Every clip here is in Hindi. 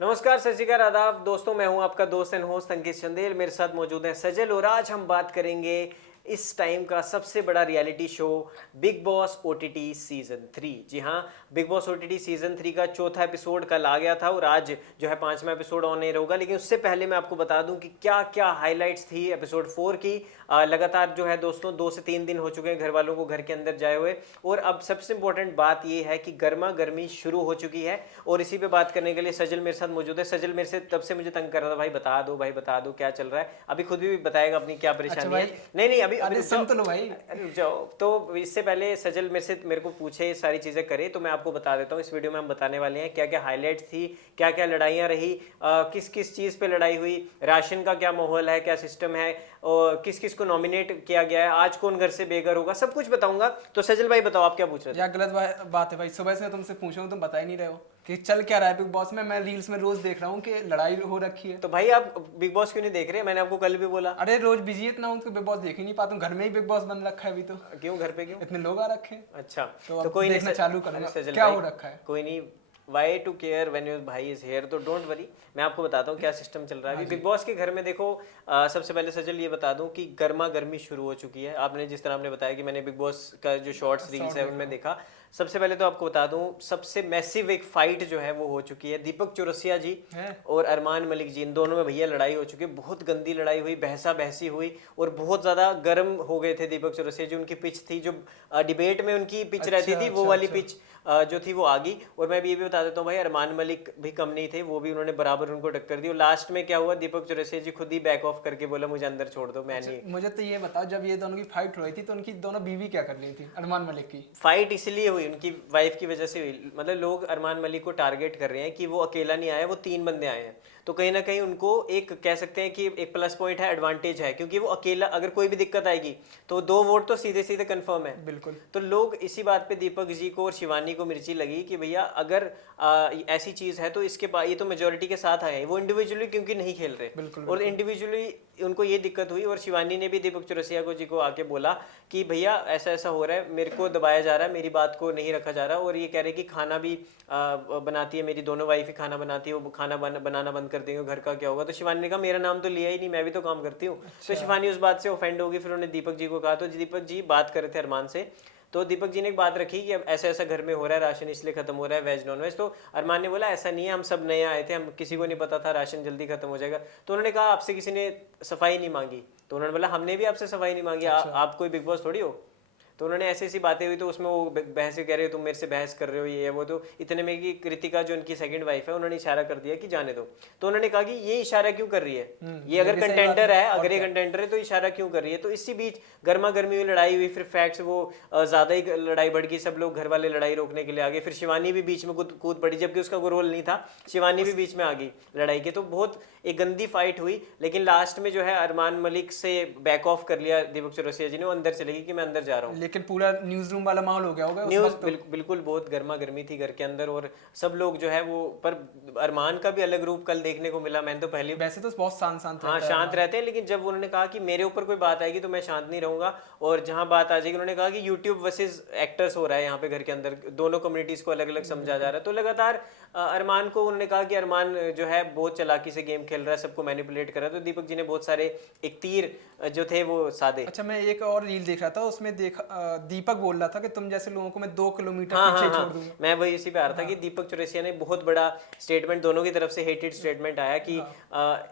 नमस्कार, सत श्री अकाल, आदाब दोस्तों। मैं हूं आपका दोस्त एंड होस्ट अंकित चंदेल। मेरे साथ मौजूद है सजल और आज हम बात करेंगे इस टाइम का सबसे बड़ा reality show big boss OTT season 3। जी हाँ, बिग बॉस ओटीटी सीजन 3 का चौथा एपिसोड कल आ गया था और आज जो है 5वां एपिसोड ऑन एयर होगा। लेकिन उससे पहले मैं आपको बता दूं कि क्या क्या हाइलाइट्स थी एपिसोड 4 की। लगातार जो है दोस्तों 2 से 3 दिन हो चुके हैं घर वालों को घर के अंदर जाए हुए और अब सबसे इंपॉर्टेंट बात यह है कि गर्मा गर्मी शुरू हो चुकी है। और इसी पे बात करने के लिए सजल मेरे साथ मौजूद है। सजल मेरे से तब से मुझे तंग कर रहा था, भाई बता दो क्या चल रहा है। अभी खुद भी बताएगा अपनी क्या परेशानी है। नहीं अभी अरे रुक सुन जाओ, तो लो भाई। रुक जाओ। तो इससे पहले सजल मेरे को पूछे सारी चीजें करे तो मैं आपको बता देता हूँ। इस वीडियो में हम बताने वाले हैं क्या क्या हाईलाइट्स थी, क्या क्या लड़ाइयाँ रही, किस किस चीज़ पे लड़ाई हुई, राशन का क्या माहौल है, क्या सिस्टम है, और किस किस को नॉमिनेट किया गया है, आज कौन घर से बेघर होगा, सब कुछ बताऊंगा। तो सजल भाई बताओ, आप क्या पूछ रहे थे? यार गलत बात है भाई, सुबह से तुमसे पूछ रहा हूँ, तुम बता ही नहीं रहे हो कि चल क्या रहा है बिग बॉस में। मैं रील्स में रोज देख रहा हूँ कि लड़ाई हो रखी है। तो भाई आप बिग बॉस क्यों नहीं देख रहे? मैंने आपको कल भी बोला। अरे रोज बिजी इतना हूँ तो बिग बॉस देख ही नहीं पाता हूँ। घर में ही बिग बॉस बन रखा है अभी तो। क्यों, घर पे क्यों? इतने लोग आ रखे हैं अच्छा, तो तो अब कोई नहीं देखना चालू करूंगा सजल क्या भाई, हो रखा है। कोई नहीं। Why to care when your भाई इज हेयर, तो डोंट वरी, मैं आपको बताता हूँ क्या सिस्टम चल रहा है अभी बिग बॉस के घर में। देखो सबसे पहले सजल ये बता दूं कि गर्मा गर्मी शुरू हो चुकी है। आपने जिस तरह आपने बताया कि मैंने बिग बॉस का जो शॉर्ट्स रील्स है उनमें देखा। सबसे पहले तो आपको बता दूं, सबसे मैसिव एक फाइट जो है वो हो चुकी है। दीपक चौरसिया जी और अरमान मलिक जी, इन दोनों में भैया लड़ाई हो चुकी है। बहुत गंदी लड़ाई हुई, बहसा बहसी हुई और बहुत ज़्यादा गर्म हो गए थे दीपक चौरसिया जी। उनकी पिच थी जो डिबेट में उनकी पिच रहती थी, वो वाली पिच जो थी वो आ गई। और मैं भी ये भी बता देता हूँ भाई, अरमान मलिक भी कम नहीं थे, वो भी उन्होंने बराबर उनको टक्कर दी। और लास्ट में क्या हुआ, दीपक चौरसिया जी खुद ही बैक ऑफ करके बोला मुझे अंदर छोड़ दो, मैं नहीं। मुझे तो ये बताओ, जब ये दोनों की फाइट हो रही थी तो उनकी दोनों बीवी क्या कर रही थी अरमान मलिक की? फाइट इसलिए हुई, उनकी वाइफ की वजह से हुई। मतलब लोग अरमान मलिक को टारगेट कर रहे हैं कि वो अकेला नहीं आया, वो 3 बंदे आए हैं। तो कहीं ना कहीं उनको एक कह सकते हैं कि एक प्लस पॉइंट है, एडवांटेज है, क्योंकि वो अकेला, अगर कोई भी दिक्कत आएगी तो 2 वोट तो सीधे सीधे कंफर्म है। बिल्कुल। तो लोग इसी बात पे दीपक जी को और शिवानी को मिर्ची लगी कि भैया अगर ऐसी चीज है तो इसके बाद ये तो मेजोरिटी के साथ आए हैं, वो इंडिविजुअली क्योंकि नहीं खेल रहे। बिल्कुल, और इंडिविजुअली उनको ये दिक्कत हुई और शिवानी ने भी दीपक चौरसिया को जी को आके बोला कि भैया ऐसा ऐसा हो रहा है, मेरे को दबाया जा रहा है, मेरी बात को नहीं रखा जा रहा। और ये कह रहे कि खाना भी बनाती है, मेरी दोनों वाइफ ही खाना बनाती है, वो खाना बनाना बंद कर देंगे, घर का क्या होगा। तो शिवानी ने कहा मेरा नाम तो लिया ही नहीं, मैं भी तो काम करती हूँ। तो शिवानी उस बात से ऑफेंड होगी, फिर उन्होंने दीपक जी को कहा। तो दीपक जी बात कर रहे थे अरमान से, तो दीपक जी ने एक बात रखी कि अब ऐसा ऐसा घर में हो रहा है, राशन इसलिए खत्म हो रहा है, वेज नॉन वेज। तो अरमान ने बोला ऐसा नहीं है, हम सब नए आए थे, हम किसी को नहीं पता था राशन जल्दी खत्म हो जाएगा। तो उन्होंने कहा आपसे किसी ने सफाई नहीं मांगी? तो उन्होंने बोला हमने भी आपसे सफाई नहीं मांगी, आप कोई बिग बॉस थोड़ी हो। तो उन्होंने ऐसी ऐसी बातें हुई, तो उसमें वो बहस कह रहे हो, तुम मेरे से बहस कर रहे हो, ये है वो। तो इतने में कि कृतिका जो उनकी सेकंड वाइफ है, उन्होंने इशारा कर दिया कि जाने दो। तो उन्होंने कहा कि ये इशारा क्यों कर रही है, ये अगर कंटेंडर है, अगर ये कंटेंडर है तो इशारा क्यों कर रही है। तो इसी बीच गर्मा गर्मी हुई, लड़ाई हुई, फिर फैक्ट्स वो ज्यादा ही लड़ाई बढ़ गई, सब लोग घर वाले लड़ाई रोकने के लिए आ गए। फिर शिवानी भी बीच में कूद पड़ी, जबकि उसका कोई रोल नहीं था, शिवानी भी बीच में आ गई लड़ाई के। तो बहुत एक गंदी फाइट हुई। लेकिन लास्ट में जो है अरमान मलिक से बैक ऑफ कर लिया दीपक चौरसिया जी ने, वो अंदर चले गई कि मैं अंदर जा रहा हूँ। लेकिन पूरा न्यूज रूम वाला माहौल हो गया होगा न्यूज बिल्कुल बहुत गर्मा गर्मी थी घर के अंदर। और सब लोग जो है वो, पर अरमान का भी अलग रूप कल देखने को मिला। मैंने तो पहले, वैसे तो बहुत शांत हाँ शांत रहते हैं, लेकिन जब उन्होंने कहा कि मेरे ऊपर कोई बात आएगी तो मैं शांत नहीं रहूंगा, और जहां बात आ जाएगी, उन्होंने कहा कि यूट्यूब वर्सेस एक्टर्स हो रहा है यहाँ पे घर के अंदर, दोनों कम्युनिटीज को अलग अलग समझा जा रहा है। तो लगातार अरमान को उन्होंने कहा कि अरमान जो है बहुत चालाकी से गेम खेल रहा है, सबको मैनिपुलेट कर रहा है। तो दीपक जी ने बहुत सारे एक तीर जो थे वो साधे। अच्छा, मैं एक और रील देख रहा था, उसमें दीपक बोल रहा था कि तुम जैसे लोगों को मैं 2 किलोमीटर पीछे छोड़ दूंगा। मैं वही इसी पे आ रहा था कि दीपक चौरसिया ने बहुत बड़ा स्टेटमेंट, दोनों की तरफ से हेटेड स्टेटमेंट आया कि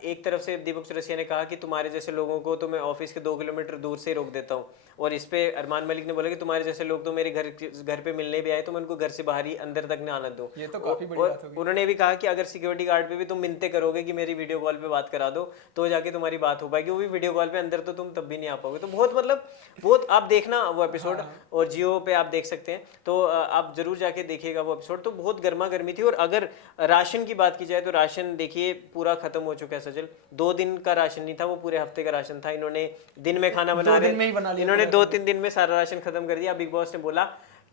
एक तरफ से दीपक चौरसिया ने कहा कि तुम्हारे जैसे लोगों को तो मैं ऑफिस के 2 किलोमीटर दूर से ही रोक देता हूँ। और इस पे अरमान मलिक ने बोला कि तुम्हारे जैसे लोग तो मेरे घर पे मिलने भी आए तो मैं उनको घर से बाहर ही अंदर तक ना आने दूं। ये तो काफी बड़ी बात होगी। उन्होंने भी कहा कि अगर सिक्योरिटी गार्ड पे भी तुम मिन्नतें करोगे कि मेरी वीडियो कॉल पे बात करा दो तो जाके तुम्हारी बात हो पाएगी, वो भी वीडियो कॉल पे, अंदर तो तुम तब भी नहीं आ पाओगे। तो बहुत मतलब बहुत, आप देखना वो एपिसोड, और जियो पे आप देख सकते हैं, तो आप जरूर जाके देखिएगा वो एपिसोड। तो बहुत गर्मा गर्मी थी। और अगर राशन की बात की जाए तो राशन देखिए पूरा खत्म हो चुका है सजल। 2 दिन का राशन नहीं था, वो पूरे हफ्ते का राशन था। इन्होंने दिन में खाना बना रहे, इन्होंने 2-3 दिन में सारा राशन खत्म कर दिया। बिग बॉस ने बोला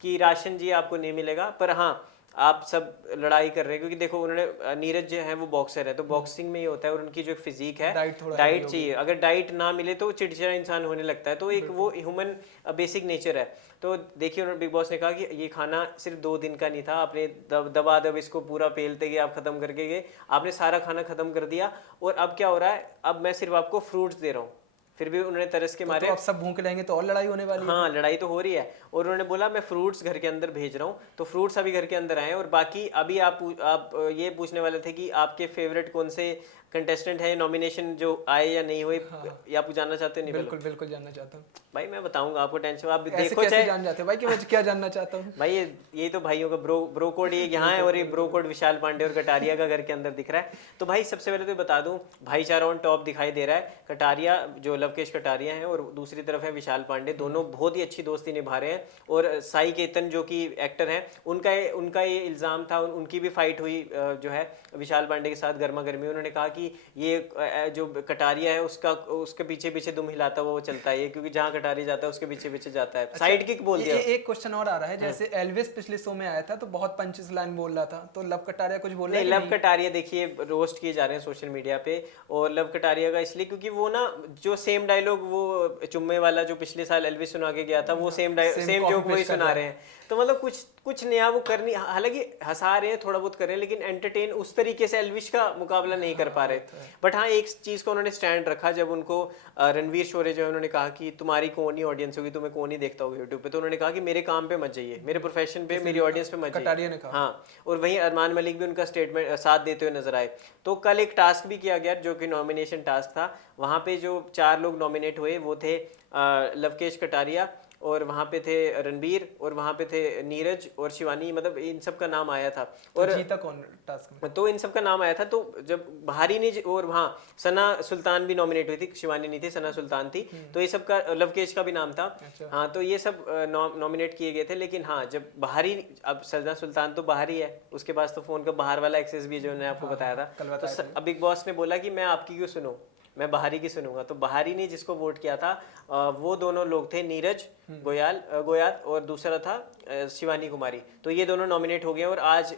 कि राशन जी आपको नहीं मिलेगा, पर हाँ आप सब लड़ाई कर रहे हैं, क्योंकि देखो उन्होंने नीरज जो है वो बॉक्सर है, तो बॉक्सिंग में ये होता है, और उनकी जो फिजिक है, डाइट थोड़ा डाइट चाहिए, अगर डाइट ना मिले तो चिड़चिड़ा इंसान होने लगता है, तो एक वो ह्यूमन बेसिक नेचर है। तो देखिए उन्होंने बिग बॉस ने कहा कि ये खाना सिर्फ 2 दिन का नहीं था, आपने दबा दब इसको पूरा पेलते गए, आप खत्म करके गए, आपने सारा खाना खत्म कर दिया, और अब क्या हो रहा है, अब मैं सिर्फ आपको फ्रूट्स दे रहा हूँ। फिर भी उन्होंने तरस के मारे, तो अब सब भूखे रहेंगे तो और लड़ाई होने वाली है। हाँ लड़ाई तो हो रही है, और उन्होंने बोला मैं फ्रूट्स घर के अंदर भेज रहा हूँ, तो फ्रूट्स अभी घर के अंदर आए, और बाकी अभी आप ये पूछने वाले थे कि आपके फेवरेट कौन से कंटेस्टेंट है, नॉमिनेशन जो आए या नहीं हुए, या आप जानना चाहते हो? नहीं बिल्कुल बिल्कुल जानना चाहता हूँ भाई, मैं बताऊंगा आपको, टेंशन आप ऐसे देखो कैसे चाहे जान जाते हैं भाई कि मैं क्या जानना चाहता हूँ। भाई, ये तो भाइयों का ब्रो कोड ये यहाँ है, और ये ब्रो कोड विशाल पांडे और कटारिया का घर के अंदर दिख रहा है। तो भाई सबसे पहले तो बता दूं, भाईचारा ऑन टॉप दिखाई दे रहा है। कटारिया जो लवकेश कटारिया हैं, और दूसरी तरफ है विशाल पांडे, दोनों बहुत ही अच्छी दोस्ती निभा रहे हैं। और साई केतन जो कि एक्टर हैं, उनका ये इल्ज़ाम था, उनकी भी फाइट हुई जो है विशाल पांडे के साथ गर्मा गर्मी। उन्होंने कहा कि ये जो कटारिया है उसके पीछे पीछे दुम हिलाता हुआ वो चलता है, क्योंकि जहाँ कटारिया जाता है उसके पीछे पीछे जाता है। साइड किक बोल दिया। एक क्वेश्चन और आ रहा है, जैसे एल्विस पिछले शो में आया था तो बहुत पंचेस लाइन बोल रहा था, तो लव कटारिया कुछ बोल रहा नहीं, है? लव कटारिया देखिए रोस्ट किए जा रहे हैं सोशल मीडिया पे, और लव कटारिया का इसलिए क्योंकि वो ना जो सेम डायलॉग वो चुम्मे वाला जो पिछले साल एल्विस सुना के गया था, वो सेम जोक वही सुना रहे हैं। तो मतलब कुछ नया वो करनी, हालांकि हंसा रहे हैं, थोड़ा बहुत कर रहे हैं, लेकिन एंटरटेन उस तरीके से एल्विश का मुकाबला नहीं कर पा रहे। बट हाँ, एक चीज को उन्होंने स्टैंड रखा, जब उनको रणवीर शोरे जो है उन्होंने कहा कि तुम्हारी कौन ही ऑडियंस होगी, तुम्हें कौन ही देखता होगा यूट्यूब पे, तो उन्होंने कहा कि मेरे काम पे मत जाइए, मेरे प्रोफेशन पे, मेरी ऑडियंस पे मत जाइए। कटारिया ने कहा। हाँ, और वहीं अरमान मलिक भी उनका स्टेटमेंट साथ देते हुए नजर आए। तो कल एक टास्क भी किया गया जो कि नॉमिनेशन टास्क था। वहां पे जो 4 लोग नॉमिनेट हुए वो थे लवकेश कटारिया, और वहाँ पे थे रणबीर, और वहाँ पे थे नीरज और शिवानी, मतलब इन सब का नाम आया था। और जीता कौन टास्क में? तो इन सब का नाम आया था। तो जब बहारी ने और वहाँ सना सुल्तान भी नॉमिनेट हुई थी, शिवानी नहीं थी, सना सुल्तान थी, तो ये सब का, लवकेश का भी नाम था। हाँ, तो ये सब नॉमिनेट किए गए थे। लेकिन हाँ, जब बहारी, अब सना सुल्तान तो बाहर ही है, उसके पास तो फोन का बाहर वाला एक्सेस भी है जो मैंने आपको बताया था। तो अब बिग बॉस ने बोला कि मैं आपकी क्यों सुनूं, मैं बहारी की सुनूंगा। तो बहारी ने जिसको वोट किया था वो दोनों लोग थे, नीरज गोयाल और दूसरा था शिवानी कुमारी। तो ये दोनों नॉमिनेट हो गए, और आज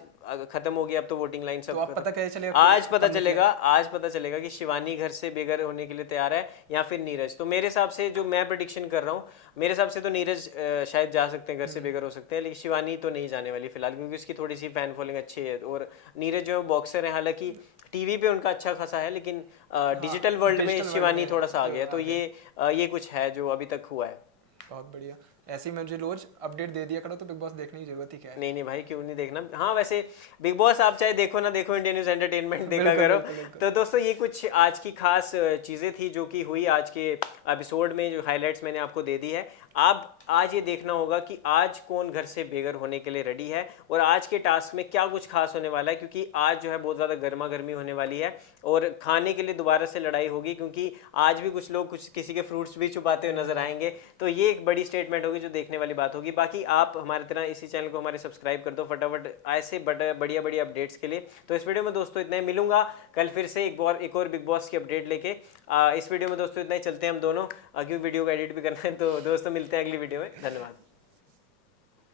खत्म हो गया अब तो वोटिंग लाइन सब। तो आप पता कैसे चलेगा? आज पता चलेगा कि शिवानी घर से बेघर होने के लिए तैयार है या फिर नीरज। तो मेरे हिसाब से जो मैं प्रेडिक्शन कर रहा हूँ, मेरे हिसाब से तो नीरज शायद जा सकते हैं, घर से बेघर हो सकते हैं, लेकिन शिवानी तो नहीं जाने वाली फिलहाल, क्योंकि उसकी थोड़ी सी फैन फॉलोइंग अच्छी है। और नीरज जो है बॉक्सर है, हालांकि टीवी पे उनका अच्छा खासा है, लेकिन डिजिटल वर्ल्ड में शिवानी थोड़ा सा आ गया। तो ये कुछ है जो अभी तक हुआ है। बहुत बढ़िया। ऐसे ही मुझे रोज अपडेट दे दिया करो, तो बिग बॉस देखने की जरूरत ही क्या है। नहीं भाई, क्यों नहीं देखना। हाँ, वैसे बिग बॉस आप चाहे देखो ना देखो, इंडियन न्यूज एंटरटेनमेंट देखा करो। तो दोस्तों, ये कुछ आज की खास चीज़ें थी जो कि हुई आज के एपिसोड में, जो हाईलाइट्स मैंने आपको दे दी है। आप आज ये देखना होगा कि आज कौन घर से बेघर होने के लिए रेडी है, और आज के टास्क में क्या कुछ खास होने वाला है, क्योंकि आज जो है बहुत ज़्यादा गर्मा गर्मी होने वाली है, और खाने के लिए दोबारा से लड़ाई होगी, क्योंकि आज भी कुछ लोग किसी के फ्रूट्स भी छुपाते हुए नजर आएंगे। तो ये एक बड़ी स्टेटमेंट होगी जो देखने वाली बात होगी। बाकी आप हमारे तरह इसी चैनल को हमारे सब्सक्राइब कर दो फटाफट, ऐसे बढ़िया बढ़िया अपडेट्स के लिए। तो इस वीडियो में दोस्तों इतना ही, मिलूंगा कल फिर से एक और बिग बॉस की अपडेट लेके। इस वीडियो में दोस्तों इतना ही, चलते हैं हम दोनों, क्योंकि वीडियो को एडिट भी करना है। तो दोस्तों मिलते हैं अगली वीडियो में, धन्यवाद।